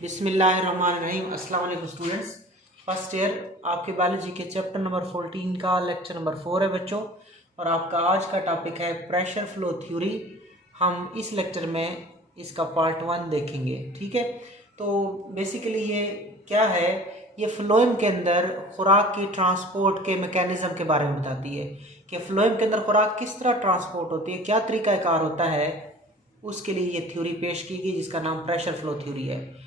बिस्मिल्लाहिर्रहमानिर्रहीम। अस्सलाम वालेकुम स्टूडेंट्स। फर्स्ट ईयर आपके बायोलॉजी के चैप्टर नंबर 14 का लेक्चर नंबर 4 है बच्चों, और आपका आज का टॉपिक है प्रेशर फ्लो थ्योरी। हम इस लेक्चर में इसका पार्ट 1 देखेंगे। ठीक है, तो बेसिकली ये क्या है, ये फ्लोएम के अंदर खुराक की ट्रांसपोर्ट के मैकेनिज्म के बारे में बताती है कि फ्लोएम के अंदर खुराक किस तरह ट्रांसपोर्ट होती है, क्या तरीक़ाकार होता है। उसके लिए ये थ्योरी पेश की गई जिसका नाम प्रेशर फ्लो थ्योरी है।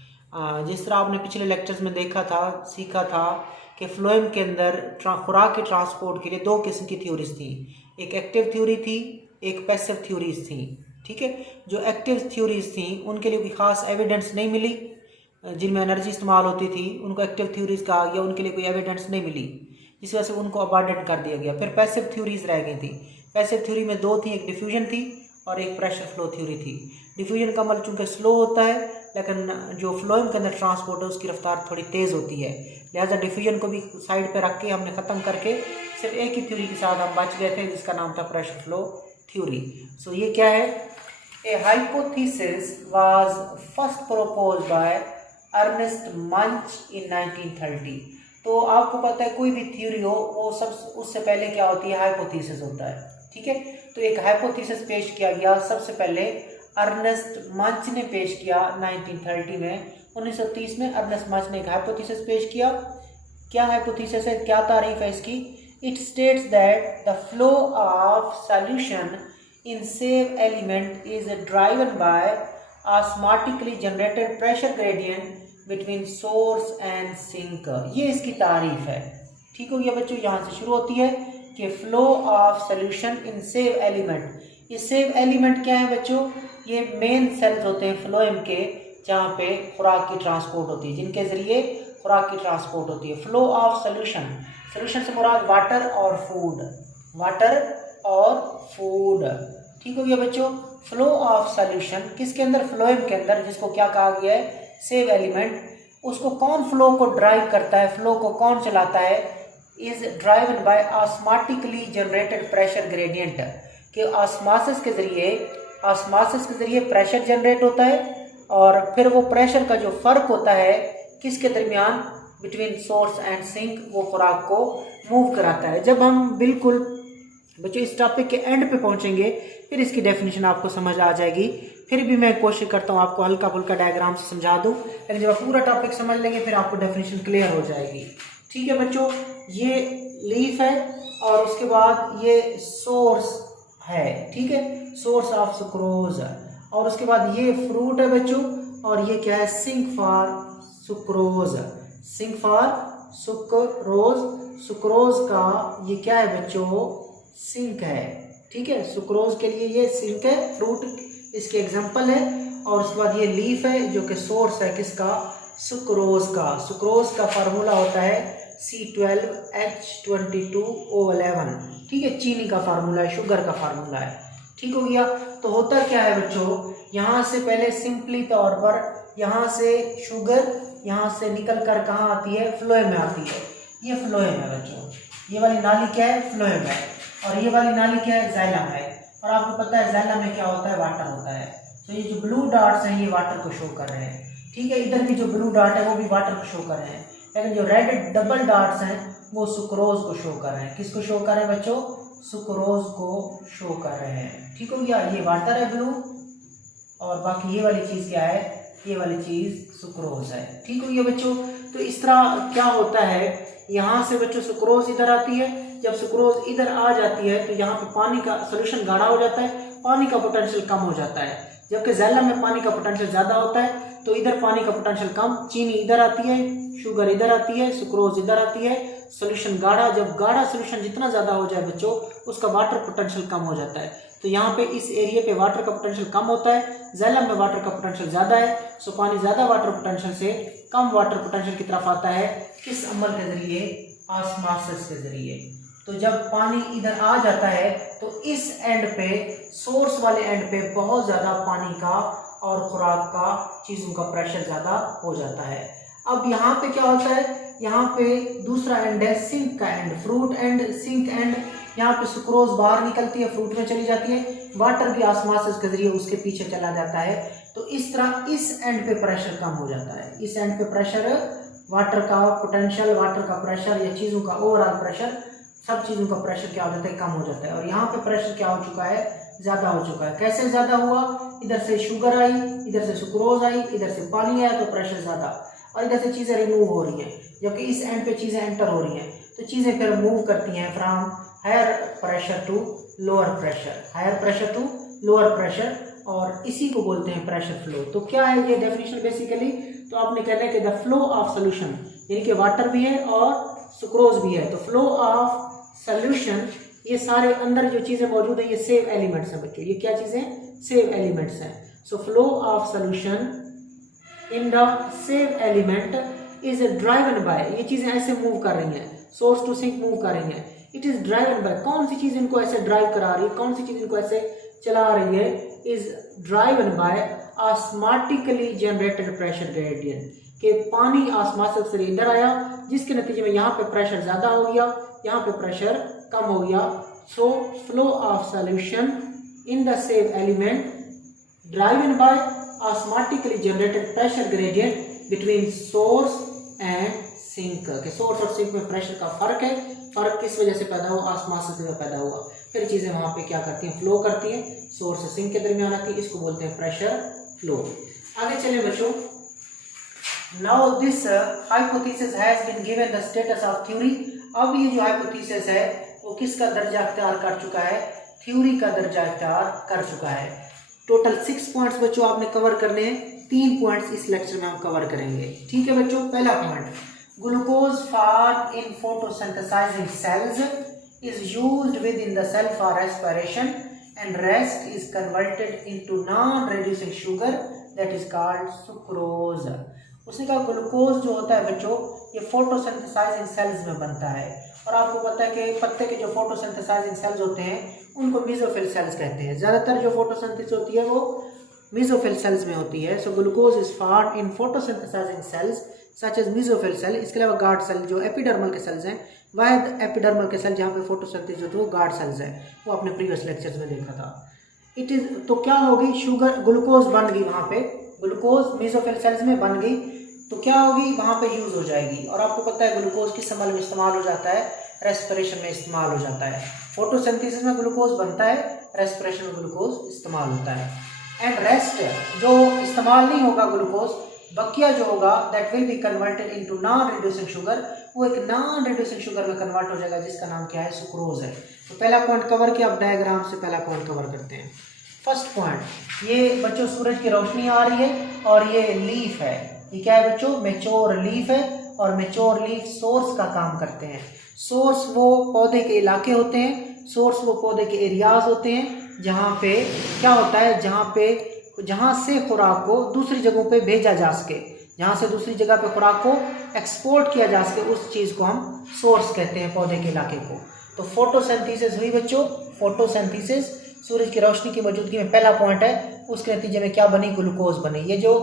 जिस तरह आपने पिछले लेक्चर्स में देखा था, सीखा था कि फ्लोएम के अंदर खुराक के ट्रांसपोर्ट के लिए दो किस्म की थ्योरीज थी, एक एक्टिव थ्योरी थी, एक पैसिव थ्योरीज थी। ठीक है, जो एक्टिव थ्योरीज थी उनके लिए कोई ख़ास एविडेंस नहीं मिली, जिनमें एनर्जी इस्तेमाल होती थी उनको एक्टिव थ्योरीज कहा गया, उनके लिए कोई एविडेंस नहीं मिली, जिस वजह से उनको अबांडन कर दिया गया। फिर पैसिव थ्योरीज रह गई थी। पैसिव थ्योरी में दो थी, एक डिफ्यूजन थी और एक प्रेशर फ्लो थ्योरी थी। डिफ्यूजन का अमल चूँकि स्लो होता है, लेकिन जो फ्लोएम के अंदर ट्रांसपोर्ट है उसकी रफ्तार थोड़ी तेज़ होती है, लिहाजा डिफ्यूजन को भी साइड पे रख के हमने ख़त्म करके सिर्फ एक ही थ्योरी के साथ हम बच गए थे, जिसका नाम था प्रेशर फ्लो थ्योरी। सो ये क्या है, a hypothesis was first propose by Ernest Munch in 1930। तो आपको पता है कोई भी थ्योरी हो वो सब उससे पहले क्या होती है, हाइपोथेसिस होता है। ठीक है, तो एक हाइपोथेसिस पेश किया गया सबसे पहले अर्नेस्ट मंच ने पेश किया 1930 में। 1930 में अर्नेस्ट मंच ने एक हाइपोथेसिस पेश किया। क्या हाइपोथेसिस है, क्या तारीफ है इसकी? It states that the flow of solution in sieve element is driven by osmotically generated pressure gradient between source and sink. ये इसकी तारीफ है। ठीक हो गया बच्चों, यहाँ से शुरू होती है कि flow of solution in sieve element. ये सेव एलिमेंट क्या है बच्चों, ये मेन सेल्स होते हैं फ्लोएम के, जहाँ पे खुराक की ट्रांसपोर्ट होती है, जिनके जरिए खुराक की ट्रांसपोर्ट होती है। फ्लो ऑफ सॉल्यूशन, सॉल्यूशन से मुराद वाटर और फूड, वाटर और फूड। ठीक हो गया बच्चों, फ्लो ऑफ सॉल्यूशन किसके अंदर, फ्लोएम के अंदर, जिसको क्या कहा गया है, सेव एलिमेंट। उसको कौन फ्लो को ड्राइव करता है, फ्लो को कौन चलाता है, is driven by osmotically generated pressure gradient, कि ऑस्मोसिस के जरिए प्रेशर जनरेट होता है, और फिर वो प्रेशर का जो फ़र्क होता है किसके दरमियान, बिटवीन सोर्स एंड सिंक, वो खुराक को मूव कराता है। जब हम बिल्कुल बच्चों इस टॉपिक के एंड पे पहुंचेंगे फिर इसकी डेफिनेशन आपको समझ आ जाएगी। फिर भी मैं कोशिश करता हूँ आपको हल्का फुल्का डायग्राम से समझा दूँ, लेकिन जब आप पूरा टॉपिक समझ लेंगे फिर आपको डेफिनेशन क्लियर हो जाएगी। ठीक है बच्चों, ये लीफ है और उसके बाद ये सोर्स है। ठीक है, सोर्स ऑफ सुक्रोज, और उसके बाद ये फ्रूट है बच्चों, और ये क्या है, sink for sucrose, sink for sucrose. Sucrose का ये क्या है बच्चों, सिंक है। ठीक है, सुक्रोज के लिए ये सिंक है, फ्रूट इसके एग्जांपल है, और उसके बाद ये लीफ है जो कि सोर्स है किसका, सुक्रोज का। सुक्रोज का फार्मूला होता है C12H22O11। ठीक है, चीनी का फार्मूला है, शुगर का फार्मूला है। ठीक हो गया, तो होता क्या है बच्चों, यहाँ से पहले सिंपली तौर पर यहाँ से शुगर यहाँ से निकल कर कहाँ आती है, फ्लोएम में आती है। ये फ्लोएम है बच्चों, ये वाली नाली क्या है, फ्लोएम है, और ये वाली नाली क्या है, जाइलम है। और आपको पता है जाइलम में क्या होता है, वाटर होता है। तो ये जो ब्लू डॉट्स हैं ये वाटर को शो कर रहे हैं। ठीक है, इधर भी जो ब्लू डॉट है वो भी वाटर को शो कर रहे हैं, लेकिन जो रेड डबल डॉट्स हैं वो सुक्रोज को शो कर रहे हैं। किसको शो कर रहे हैं बच्चों, सुक्रोज को शो कर रहे हैं। ठीक हो गया, ये वाटर है ब्लू, और बाकी ये वाली चीज़ क्या है, ये वाली चीज़ सुक्रोज है। ठीक हो गया बच्चों, तो इस तरह क्या होता है, यहाँ से बच्चों सुक्रोज इधर आती है, जब सुक्रोज इधर आ जाती है तो यहाँ पे पानी का सोल्यूशन गाढ़ा हो जाता है, पानी का पोटेंशियल कम हो जाता है, जबकि जाइलम में पानी का पोटेंशियल ज़्यादा होता है। तो इधर पानी का पोटेंशियल कम, चीनी इधर आती है, शुगर इधर आती है, सुक्रोज इधर आती है, सोल्यूशन गाढ़ा। जब गाढ़ा सोल्यूशन जितना ज़्यादा हो जाए बच्चों, उसका वाटर पोटेंशियल कम हो जाता है। तो यहाँ पे इस एरिया पे वाटर का पोटेंशियल कम होता है, जाइलम में वाटर का पोटेंशियल ज़्यादा है। सो पानी ज़्यादा वाटर पोटेंशियल से कम वाटर पोटेंशियल की तरफ आता है, किस अमल के ज़रिए, ऑस्मोसिस के ज़रिए। तो जब पानी इधर आ जाता है तो इस एंड पे, सोर्स वाले एंड पे बहुत ज़्यादा पानी का और खुराक का चीज़ों का प्रेशर ज़्यादा हो जाता है। अब यहाँ पे क्या होता है, यहाँ पे दूसरा एंड है सिंक का end, fruit end sink end. यहाँ पे सुक्रोज बाहर निकलती है, फ्रूट में चली जाती है, वाटर भी ऑस्मोसिस के जरिए उसके पीछे चला जाता है। तो इस तरह इस एंड पे प्रेशर कम हो जाता है, इस एंड पे प्रेशर, वाटर का पोटेंशियल, वाटर का प्रेशर या चीज़ों का ओवरऑल प्रेशर, सब चीज़ों का प्रेशर क्या हो जाता है, कम हो जाता है। और यहाँ पे प्रेशर क्या हो चुका है, ज़्यादा हो चुका है। कैसे ज़्यादा हुआ, इधर से शुगर आई, इधर से सुक्रोज आई, इधर से पानी आया तो प्रेशर ज़्यादा, और इधर से चीज़ें रिमूव हो रही हैं, जबकि इस एंड पे चीज़ें एंटर हो रही हैं। तो चीज़ें फिर मूव करती हैं from higher pressure to lower pressure, higher pressure to lower pressure, और इसी को बोलते हैं प्रेशर फ्लो। तो क्या है ये डेफिनेशन बेसिकली, तो आपने कहना है कि द फ्लो ऑफ सोल्यूशन, यानी कि वाटर भी है और सुक्रोज भी है, तो फ्लो ऑफ सोल्यूशन, ये सारे अंदर जो चीज़ें मौजूद है ये सेव एलिमेंट्स हैं बच्चों। ये क्या चीज़ें, सेव एलिमेंट्स हैं। सो flow of solution in the sieve element is driven bye, ये चीज़ें ऐसे मूव कर रही हैं, सोर्स टू सिंक मूव कर रही हैं। इट इज ड्राइवन बाय, कौन सी चीज़ इनको ऐसे ड्राइव करा रही है, कौन सी चीज़ इनको ऐसे चला रही है, is driven by osmotically generated pressure gradient, कि पानी ऑस्मोसिस से इधर आया, जिसके नतीजे में यहाँ पे प्रेशर ज़्यादा हो गया, यहाँ पे प्रेशर कम हो गया। So flow of solution in the sieve element driven by osmotically generated pressure gradient between source and sink, के सोर्स और सिंक में प्रेशर का फर्क है। फर्क किस वजह से पैदा हुआ, ऑस्मोसिस में पैदा हुआ, फिर चीज़ें वहाँ पे क्या करती हैं, फ्लो करती हैं, सोर्स और सिंक के दरमियान आती है, इसको बोलते हैं प्रेशर फ्लो। आगे चलिए बच्चों, now this hypothesis has been given the status of theory. अब ये जो हाइपोथेसिस है वो किसका दर्जा अख्तियार कर चुका है, थ्योरी का दर्जा अख्तियार कर चुका है। टोटल 6 पॉइंट्स बच्चों आपने कवर करने हैं, 3 पॉइंट्स इस लेक्चर में हम कवर करेंगे, ठीक है बच्चों। पहला point, glucose form in photosynthesising cells is used within the cell for respiration and rest is converted into non reducing sugar that is called sucrose. उसने कहा ग्लूकोज जो होता है बच्चों ये फोटोसिंथेसाइजिंग सेल्स में बनता है, और आपको पता है कि पत्ते के जो फोटोसिंथेसाइजिंग सेल्स होते हैं उनको मेसोफिल सेल्स कहते हैं। ज़्यादातर जो फोटोसिंथेसिस होती है वो मेसोफिल सेल्स में होती है। So glucose is formed in photosynthesising cells such as mesophyll cell. इसके अलावा गार्ड सेल जो एपिडर्मल के सेल्स हैं, वह एपिडर्मल के सेल जहाँ पे फोटोसिंथेसिस होती है वो गार्ड सेल्स हैं, वो आपने प्रीवियस लेक्चर्स में देखा था। इट इज, तो क्या होगी, शुगर ग्लूकोज बन गई, वहाँ पे ग्लूकोज मेसोफिल सेल्स में बन गई, तो क्या होगी, वहाँ पे यूज हो जाएगी। और आपको पता है ग्लूकोज किस अमल में इस्तेमाल हो जाता है, रेस्पिरेशन में इस्तेमाल हो जाता है। फोटोसिंथेसिस में ग्लूकोज बनता है, रेस्पिरेशन में ग्लूकोज इस्तेमाल होता है। एंड रेस्ट जो इस्तेमाल नहीं होगा ग्लूकोज, बकिया जो होगा that will be converted into non reducing sugar, वो एक नॉन रिड्यूसिंग शुगर में कन्वर्ट हो जाएगा जिसका नाम क्या है, सुक्रोज है। तो पहला पॉइंट कवर किया, अब डायग्राम से पहला पॉइंट कवर करते हैं। फर्स्ट पॉइंट, ये बच्चों सूरज की रोशनी आ रही है और ये लीफ है, ये क्या है बच्चों, मैच्योर लीफ है, और मैच्योर लीफ सोर्स का काम करते हैं। सोर्स वो पौधे के इलाके होते हैं, सोर्स वो पौधे के एरियाज होते हैं जहाँ पे क्या होता है, जहाँ से खुराक को दूसरी जगहों पे भेजा जा सके, जहाँ से दूसरी जगह पे खुराक को एक्सपोर्ट किया जा सके, उस चीज़ को हम सोर्स कहते हैं, पौधे के इलाके को। तो फोटोसिंथेसिस हुई बच्चों, फोटोसिंथेसिस सूरज की रोशनी की मौजूदगी में पहला पॉइंट है, उसके नतीजे में क्या बनी, ग्लूकोज बनी। ये जो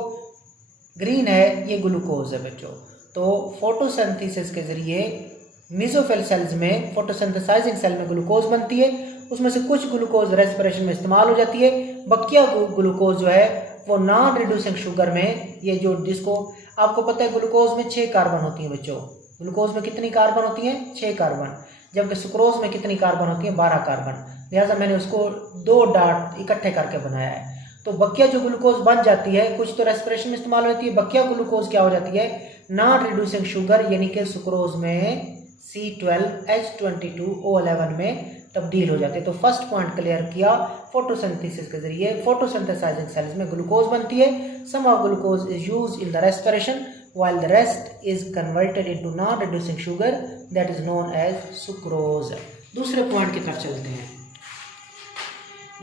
ग्रीन है ये ग्लूकोज है बच्चों। तो फोटोसिंथेसिस के जरिए मेसोफिल सेल्स में, फोटोसिंथेसाइजिंग सेल में ग्लूकोज बनती है, उसमें से कुछ ग्लूकोज रेस्पिरेशन में इस्तेमाल हो जाती है, बकिया ग्लूकोज जो है वो नॉन रिड्यूसिंग शुगर में, ये जो जिसको आपको पता है ग्लूकोज में 6 कार्बन होती हैं बच्चों, ग्लूकोज में कितनी कार्बन होती हैं, 6 कार्बन, जबकि सुक्रोज में कितनी कार्बन होती है, 12 कार्बन, लिहाजा मैंने उसको 2 डॉट इकट्ठे करके बनाया है। तो बकिया जो ग्लूकोज बन जाती है, कुछ तो रेस्पिरेशन में इस्तेमाल होती है, बकिया ग्लूकोज क्या हो जाती है, नॉन रिड्यूसिंग शुगर यानी कि सुक्रोज में C12H22O11 में तब्दील हो जाते हैं। तो फर्स्ट पॉइंट क्लियर किया, फोटोसिंथेसिस के जरिए फोटोसिंथेसाइजिंग सेल्स में ग्लूकोज बनती है, some of glucose is used in the respiration while the rest is converted into non-reducing sugar that is known as sucrose। दूसरे पॉइंट की तरफ चलते हैं।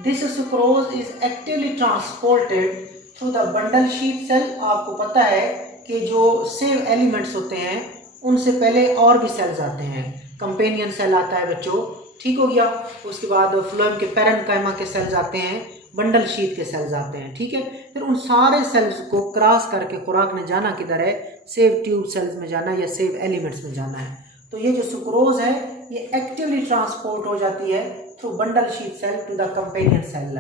This sucrose is actively transported through the bundle sheath cell। आपको पता है कि जो सेव एलिमेंट्स होते हैं उनसे पहले और भी सेल्स आते हैं, कंपेनियन सेल आता है बच्चों, ठीक हो गया, उसके बाद फ्लोएम के पैरेन्काइमा के सेल्स आते हैं, बंडल शीट के सेल्स आते हैं, ठीक है। फिर उन सारे सेल्स को क्रॉस करके खुराक ने जाना किधर है, सेव ट्यूब सेल्स में जाना है या सेव एलिमेंट्स में जाना है। तो ये जो सुक्रोज है ये एक्टिवली ट्रांसपोर्ट हो जाती है through bundle sheath cell to the companion cell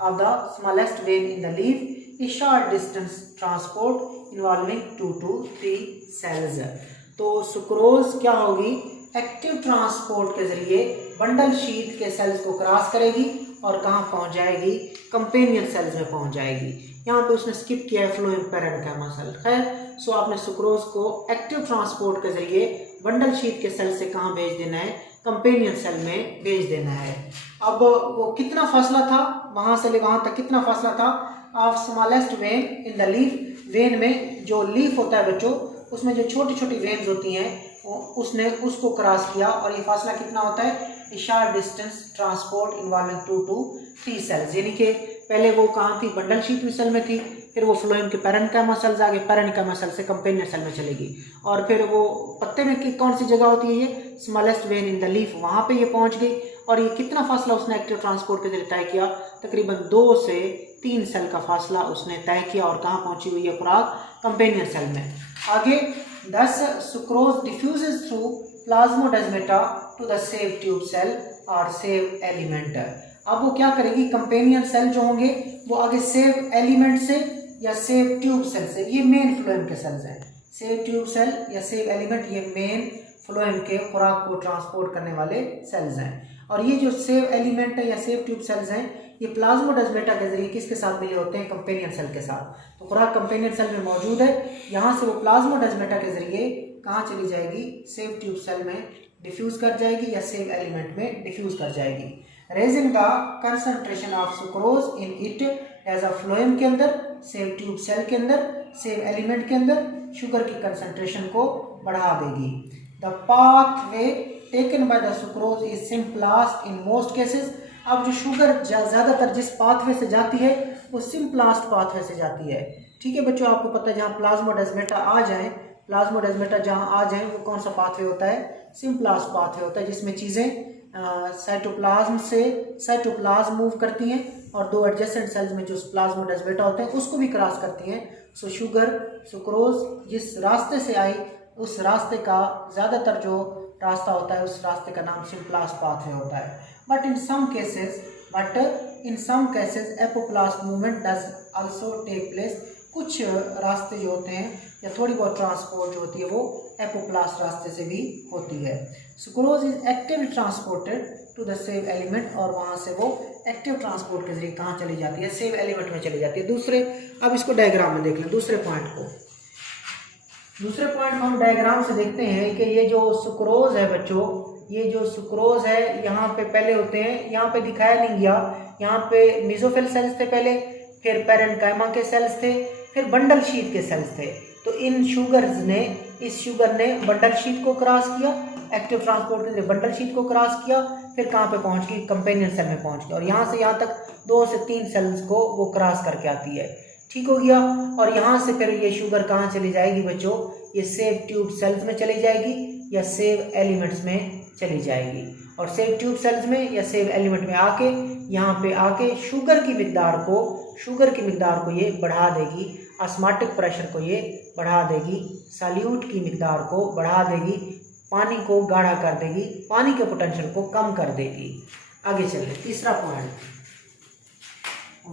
of the smallest vein in the leaf is short distance transport involving 2 to 3 cells। तो सुक्रोज क्या होगी, एक्टिव ट्रांसपोर्ट के जरिए बंडल शीथ के सेल्स को क्रॉस करेगी और कहाँ पहुंच जाएगी, कंपेनियन सेल्स में पहुंच जाएगी। यहाँ पे उसने स्किप किया है फ्लोएम पैरेन्काइमा सेल। खैर, सो आपने सुक्रोज को एक्टिव ट्रांसपोर्ट के जरिए बंडल शीथ के सेल से कहाँ भेज देना है, कंपेनियन सेल में भेज देना है। अब वो कितना फासला था, वहां से ले वहां तक कितना फासला था, of smallest when in the leaf. When में जो लीफ होता है बच्चों, उसमें जो छोटी छोटी वेन्स होती हैं उसने उसको क्रॉस किया, और ये फासला कितना होता है, short distance transport involving 2 to 3 cells. यानी कि पहले वो कहाँ थी, बंडल शीथ सेल में थी, फिर वो फ्लोएम के पैरेन्काइमा सेल्स आ गए, पैरेन्काइमा सेल से कंपेनियन सेल में चलेगी, और फिर वो पत्ते में कौन सी जगह होती है, ये smallest when in the leaf, वहाँ पे ये पहुँच गई। और ये कितना फासला उसने एक्टिव ट्रांसपोर्ट के जरिए तय किया, तकरीबन 2 से 3 सेल का फासला उसने तय किया, और कहाँ पहुँची हुई है खुराक, कंपेनियन सेल में। आगे, thus sucrose diffuses through plasmodesmata to the save tube cell or save element। अब वो क्या करेगी, कंपेनियन सेल जो होंगे वो आगे सेव एलिमेंट से या सेव ट्यूब सेल से, ये मेन फ्लोएम के सेल्स हैं, सेव ट्यूब सेल या सेव एलिमेंट ये मेन फ्लोएम के खुराक को ट्रांसपोर्ट करने वाले सेल्स हैं। और ये जो सेव एलिमेंट है या सेव ट्यूब सेल्स हैं, ये प्लाज्मोडेस्माटा के जरिए किसके साथ मिले होते हैं, कंपेनियन सेल के साथ। तो खुराक कंपेनियन सेल में मौजूद है, यहाँ से वो प्लाज्मोडेस्माटा के जरिए कहाँ चली जाएगी, सेव ट्यूब सेल में डिफ्यूज कर जाएगी या सेव एलिमेंट में डिफ्यूज कर जाएगी, raising the concentration of sucrose in it as a phloem के अंदर, सेव ट्यूब सेल के अंदर, सेव एलिमेंट के अंदर शुगर की कंसंट्रेशन को बढ़ा देगी। The pathway taken by the sucrose is simplest in most cases. अब जो शुगर ज़्यादातर जिस पाथवे से जाती है वो सिंपलेस्ट पाथवे से जाती है। ठीक है बच्चों, आपको पता है जहाँ प्लाज्मोडेस्माटा आ जाए, प्लाज्मोडेस्माटा जहाँ आ जाए वो कौन सा पाथवे होता है, सिंपलेस्ट पाथवे होता है, जिसमें चीज़ें साइटोप्लाज्म से साइटोप्लाज्म मूव करती हैं और 2 एडजेसेंट सेल्स में जो प्लाज्मोडेस्माटा होते हैं उसको भी क्रॉस करती हैं। सो शुगर सुक्रोज जिस रास्ते से आई उस रास्ते का ज़्यादातर जो रास्ता होता है उस रास्ते का नाम सिंपलेस्ट पाथवे होता है। But in some cases apoplast movement does also take place. कुछ रास्ते जो होते हैं या थोड़ी बहुत ट्रांसपोर्ट जो होती है वो एपोप्लास्ट रास्ते से भी होती है। Sucrose is actively transported to the sieve element, और वहाँ से वो एक्टिव ट्रांसपोर्ट के जरिए कहाँ चली जाती है, सेव एलिमेंट में चली जाती है। दूसरे, अब इसको डायग्राम में देख लें, दूसरे पॉइंट को हम डायग्राम से देखते हैं कि ये जो सुक्रोज है बच्चों, ये जो सुक्रोज है यहाँ पे पहले होते हैं, यहाँ पे दिखाया नहीं गया, यहाँ पे मेसोफिल सेल्स थे पहले, फिर पैरेन्काइमा के सेल्स थे, फिर बंडल शीथ के सेल्स थे। तो इन इस शुगर ने बंडल शीथ को क्रॉस किया, एक्टिव ट्रांसपोर्ट के लिए बंडल शीथ को क्रॉस किया, फिर कहाँ पे पहुँच गई, कंपेनियन सेल में पहुँच गई, और यहाँ से यहाँ तक 2 से 3 सेल्स को वो क्रॉस करके आती है। ठीक हो गया, और यहाँ से फिर ये शुगर कहाँ चली जाएगी बच्चों, ये सेव ट्यूब सेल्स में चली जाएगी या सेव एलिमेंट्स में चली जाएगी, और सेव ट्यूब सेल्स में या सेव एलिमेंट में आके यहाँ पे आके शुगर की मिकदार को ये बढ़ा देगी, ऑस्मोटिक प्रेशर को ये बढ़ा देगी, सॉल्यूट की मिकदार को बढ़ा देगी, पानी को गाढ़ा कर देगी, पानी के पोटेंशियल को कम कर देगी। आगे चलिए, तीसरा point,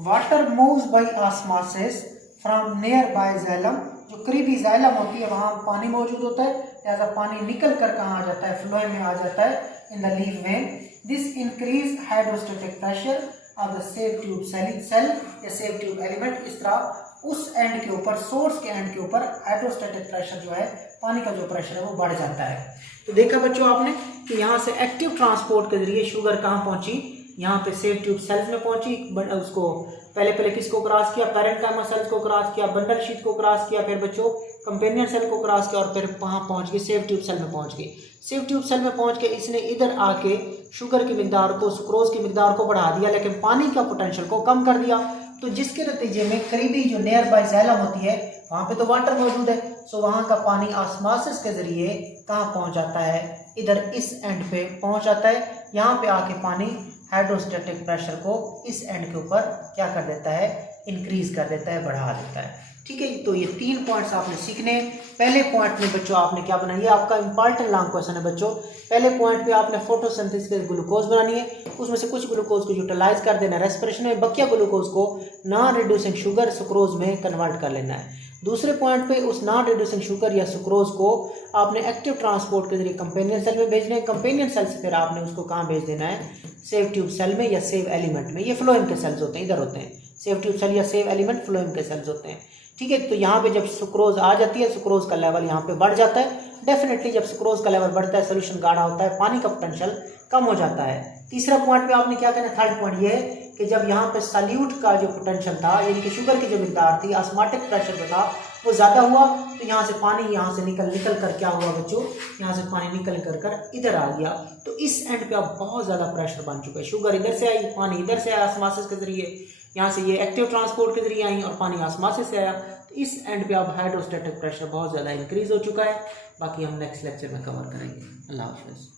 water moves bye osmosis from near by xylem. जो करीबी जाइलम होती है वहाँ पानी मौजूद होता है, लिहाजा पानी निकल कर कहाँ आ जाता है, फ्लोएम में आ जाता है in the leaf vein. This increase hydrostatic pressure of the sieve tube cell या सेव ट्यूब एलिमेंट। इस तरह उस एंड के ऊपर, सोर्स के एंड के ऊपर हाइड्रोस्टैटिक प्रेशर जो है, पानी का जो प्रेशर है वो बढ़ जाता है। तो देखा बच्चों आपने कि यहाँ से एक्टिव ट्रांसपोर्ट के जरिए शुगर कहाँ पहुँची, यहाँ पे सेव ट्यूब सेल्स में पहुंची, उसको पहले किसको क्रॉस किया, पैरेन्काइमा सेल्स को क्रॉस किया, बंडल शीथ को क्रॉस किया, फिर बच्चों कंपेनियन सेल को क्रॉस किया, और फिर वहाँ पहुंच गई सेव ट्यूब सेल में पहुंच गई। सेव ट्यूब सेल में पहुंच के इसने इधर आके शुगर की मिकदार को, सुक्रोज की मिकदार को बढ़ा दिया, लेकिन पानी का पोटेंशियल को कम कर दिया। तो जिसके नतीजे में करीबी जो नियर बाय जाइलम होती है वहाँ पे तो वाटर मौजूद है, सो वहाँ का पानी ऑस्मोसिस के जरिए कहाँ पहुँच जाता है, इधर इस एंड पे पहुँच जाता है। यहाँ पे आके पानी हाइड्रोस्टैटिक प्रेशर को इस एंड के ऊपर क्या कर देता है, इंक्रीज कर देता है, बढ़ा देता है। ठीक है, तो ये 3 पॉइंट्स आपने सीखने। पहले पॉइंट में बच्चों आपने क्या बनाना, ये आपका इंपॉर्टेंट लॉन्ग क्वेश्चन है बच्चों। पहले पॉइंट पे आपने फोटोसिंथेसिस के ग्लूकोज बनानी है, उसमें से कुछ ग्लूकोज को यूटिलाइज कर देना है रेस्पिरेशन में, बकिया ग्लूकोज को नॉन रिड्यूसिंग शुगर सुक्रोज में कन्वर्ट कर लेना है। दूसरे पॉइंट पे उस नॉन रिड्यूसिंग शुगर या सुक्रोज को आपने एक्टिव ट्रांसपोर्ट के जरिए कंपेनियन सेल में भेजना है। कंपेनियन सेल से फिर आपने उसको कहाँ भेज देना है, सेव ट्यूब सेल में या सेव एलिमेंट में। ये फ्लोएम के सेल्स होते हैं, इधर होते हैं सेव ट्यूब सेल या सेव एलिमेंट, फ्लोएम के सेल्स होते हैं। ठीक है, तो यहाँ पे जब सुक्रोज आ जाती है, सुक्रोज का लेवल यहाँ पे बढ़ जाता है। डेफिनेटली जब सुक्रोज का लेवल बढ़ता है, सोल्यूशन गाढ़ा होता है, पानी का पोटेंशियल कम हो जाता है। तीसरा पॉइंट पे आपने क्या करना है, थर्ड पॉइंट ये है कि जब यहाँ पे सॉल्यूट का जो पोटेंशियल था, यानी कि शुगर की जो मिकदार थी, ऑस्मोटिक प्रेशर जो था वो ज़्यादा हुआ, तो यहाँ से पानी यहाँ से निकल कर क्या हुआ बच्चों, यहाँ से पानी निकल कर इधर आ गया। तो इस एंड पे अब बहुत ज़्यादा प्रेशर बन चुका है। शुगर इधर से आई, पानी इधर से आया ऑस्मोसिस के जरिए, यहाँ से ये एक्टिव ट्रांसपोर्ट के जरिए आई और पानी ऑस्मोसिस से आया। तो इस एंड पे अब हाइड्रोस्टैटिक प्रेशर बहुत ज़्यादा इंक्रीज हो चुका है। बाकी हम नेक्स्ट लेक्चर में कवर करेंगे। अल्लाह हाफ़िज़।